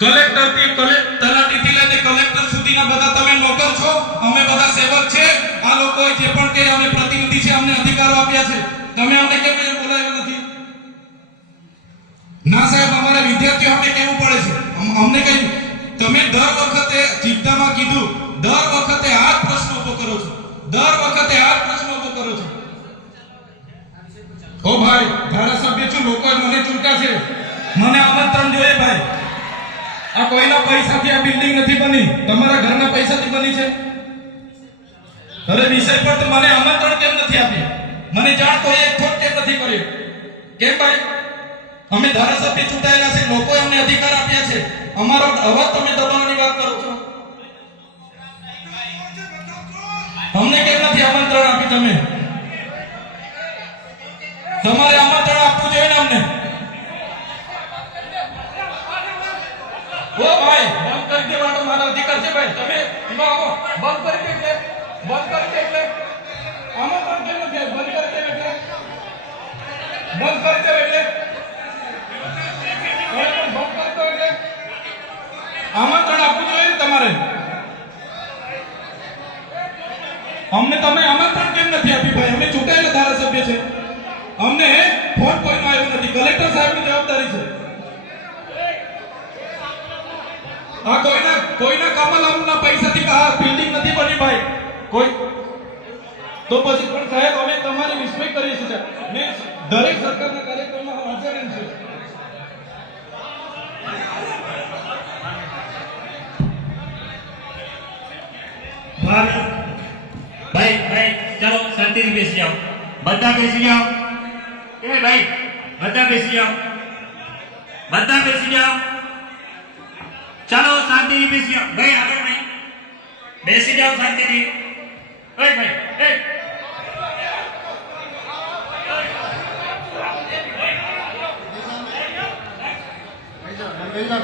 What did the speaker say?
Collector થી તલાટી થી લઈને કલેક્ટર સુધીના બધા તમે નોકર છો, અમે બધા સેવક છે। આ લોકો જે પણ કે અમે પ્રતિનિધિ છે, અમને અધિકારો આપ્યા છે, તમે અમને કેમ બોલાવ્યા નથી? ના સાહેબ, અમારા વિદ્યાર્થીઓને કેવું પડે છે, અમને કઈ તમે દર વખતે ચિંતામાં કીધું, દર વખતે આ જ પ્રશ્ન ઉભો કરો છો, દર વખતે આ જ પ્રશ્ન ઉભો કરો છો। ઓ ભાઈ, ધારાસભ્ય છું, લોકોએ મને ચૂંટ્યા છે, મને આમંત્રણ જોઈએ ભાઈ। આ કોઈના પૈસાથી આ બિલ્ડિંગ નથી બની, તમારા ઘરના પૈસાથી બની છે। અરે વિષય પર તો મને આમંત્રણ કેમ નથી આપ્યું? મને જાણ તો એક ફોન કેમ નથી કર્યો? કેમ ભાઈ? અમે ધારાસભ્ય ચૂંટાયેલા છે, લોકોએ અમને અધિકાર આપ્યા છે, અમારો અવાજ તમે દબાવવાની વાત કરો છો। અમને કેમ નથી આમંત્રણ આપ્યું તમે? તમારે આમંત્રણ આપવું જોઈએ ને અમને। ઓ ભાઈ, બંધ કરી દેવાનો મારો અધિકાર છે ભાઈ, તમે એમાં આવો, બંધ કરી દે એટલે આમંત્રણ કેમ નથી? બંધ કરી દે એટલે બંધ કરી દે એટલે આમંત્રણ આપવું જોઈએ તમારે। અમને તમે આમંત્રણ કેમ નથી આપ્યું ભાઈ? અમે ચૂંટાયેલા ધારાસભ્ય છે, અમને ફોન કોઈનો આવ્યો નથી, કલેક્ટર સાહેબની જવાબદારી છે। આ કોઈના કમલમના પૈસાથી આ બિલ્ડિંગ નથી બની ભાઈ, કોઈ તો પછી પણ સાહેબ અમે તમારી રિસ્પેક્ટ કરીએ છીએ, મેં દરેક સરકારના કાર્યક્રમમાં હાજર છું। भाई भाई चलो शांति से बेस जाओ, बद्दा बेस जाओ। ए भाई बद्दा बेस जाओ, बद्दा बेस जाओ, चलो शांति से बेस जाओ। भाई आगे भाई बेस जाओ शांति से। ओए भाई ए भेजा